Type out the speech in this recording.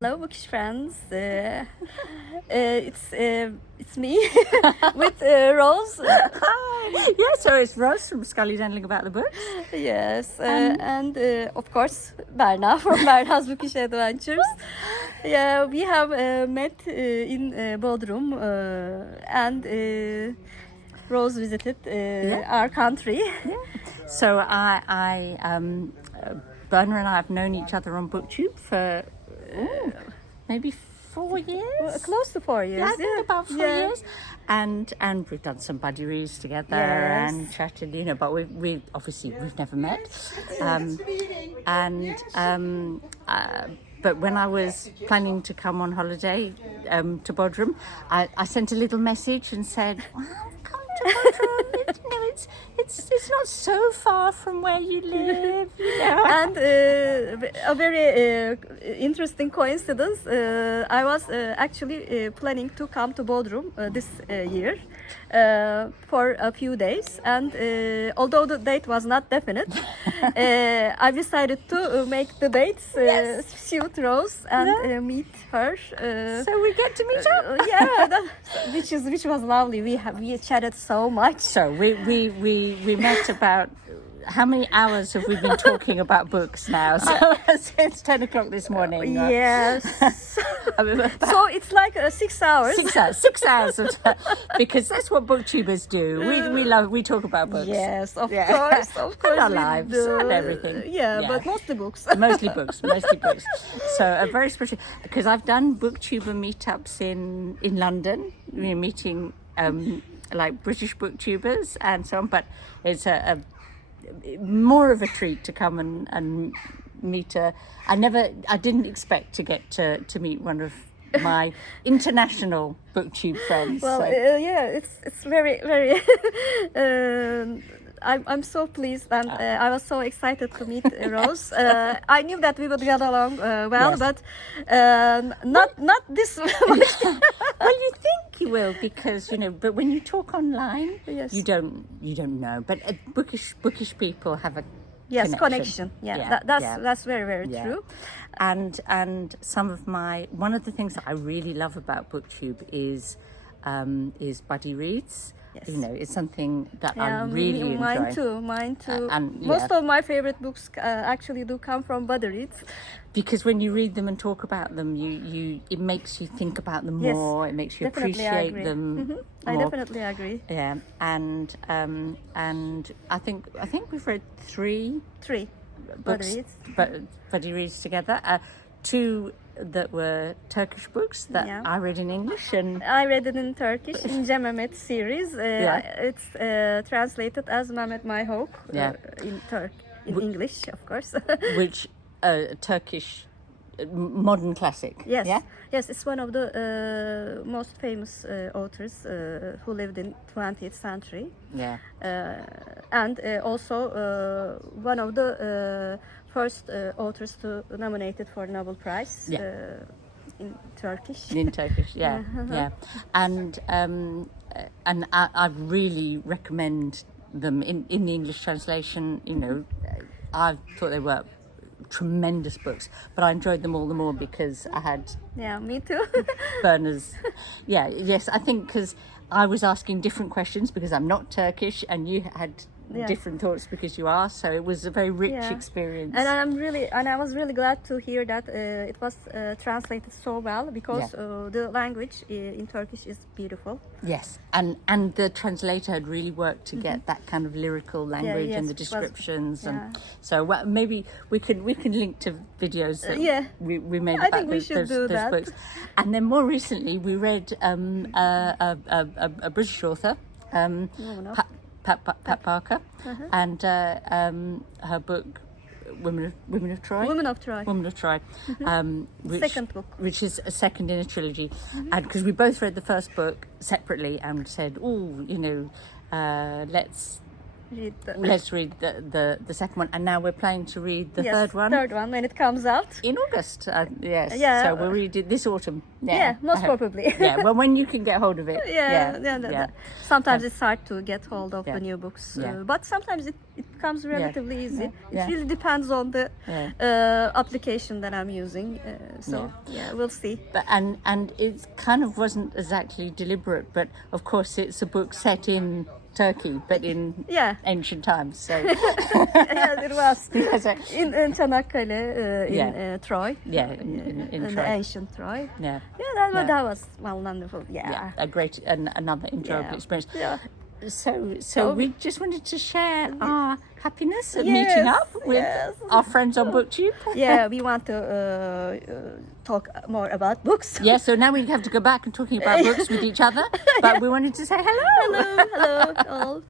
Hello, Bookish friends. It's me with Ros. Hi. Yeah, so it's Ros from Scully Dangling About the Books. Yes, and of course Berna from Berna's Bookish Adventures. Yeah, we have met in Bodrum, and Ros visited our country. Yeah. So Berna and I have known each other on BookTube for maybe 4 years. Close to 4 years. Yeah, I think about 4 years. And we've done some buddy reads together and chatted, but we obviously we've never met. But when I was planning to come on holiday to Bodrum, I sent a little message and said, well, I'm coming to Bodrum. It's not so far from where you live, And a very interesting coincidence. I was actually planning to come to Bodrum this year for a few days, and although the date was not definite, I decided to make the dates suit Ros and meet her. So we get to meet up. Which was lovely. We chatted so much. So we met about. How many hours have we been talking about books now? So since 10 o'clock this morning. Yes. So it's like 6 hours. 6 hours of because that's what booktubers do. We talk about books. Yes, of course. And our lives and everything. Yeah, but mostly books. Mostly books. So a very special, because I've done booktuber meetups in London. We're meeting like British booktubers and so on, but it's a more of a treat to come and meet I didn't expect to get to meet one of my international booktube friends. Well, it's very I'm so pleased, and I was so excited to meet Ros. I knew that we would get along well, but not this much. Well, you think you will, because but when you talk online, you don't know. But bookish people have a connection. That's very true. And some of one of the things that I really love about BookTube is buddy reads. Yes. It's something that I really enjoy. Mine too. And most of my favorite books actually do come from buddy reads. Because when you read them and talk about them, it makes you think about them more. It makes you appreciate them. Mm-hmm. I definitely agree. Yeah, and I think we've read three books, buddy reads together. 2 that were Turkish books that I read in English, and I read it in Turkish. İnce Mehmet series. It's translated as Mehmet My Hope in English, of course. Which Turkish modern classic. Yes, it's one of the most famous authors who lived in 20th century. And also one of the first authors to nominated for Nobel Prize in Turkish. And I really recommend them in the English translation. I thought they were tremendous books, but I enjoyed them all the more because I had me too. Berna's I think because I was asking different questions because I'm not Turkish, and you had different thoughts because you are, so it was a very rich experience. And I was really glad to hear that it was translated so well, because the language in Turkish is beautiful. Yes, and the translator had really worked to get that kind of lyrical language and the descriptions, and so maybe we can link to videos that we made about those books. And then more recently we read a British author, Pat Parker, and her book Women of Troy. Second book, which is a second in a trilogy, and because we both read the first book separately and said, let's read the Let's read the second one, and now we're planning to read the yes, third one Third one when it comes out. in August. Yes. Yeah. So we'll read it this autumn. Yeah, most probably. Yeah. Well, when you can get hold of it. Yeah. Sometimes it's hard to get hold of Yeah. the new books, Yeah. but sometimes it comes relatively easy. Yeah. It really depends on the application that I'm using. We'll see. But and it kind of wasn't exactly deliberate, but of course it's a book set in Turkey, but in ancient times. So Yes, it was so- in Çanakkale, in Troy. Yeah, in the Troy. ancient Troy. Yeah. That was wonderful. Yeah, a great another enjoyable Yeah. experience. Yeah. So we just wanted to share our happiness of Yes, meeting up with yes. our friends on BookTube. Yeah, we want to talk more about books. Yeah, so now we have to go back and talking about books with each other. But we wanted to say hello. Hello all.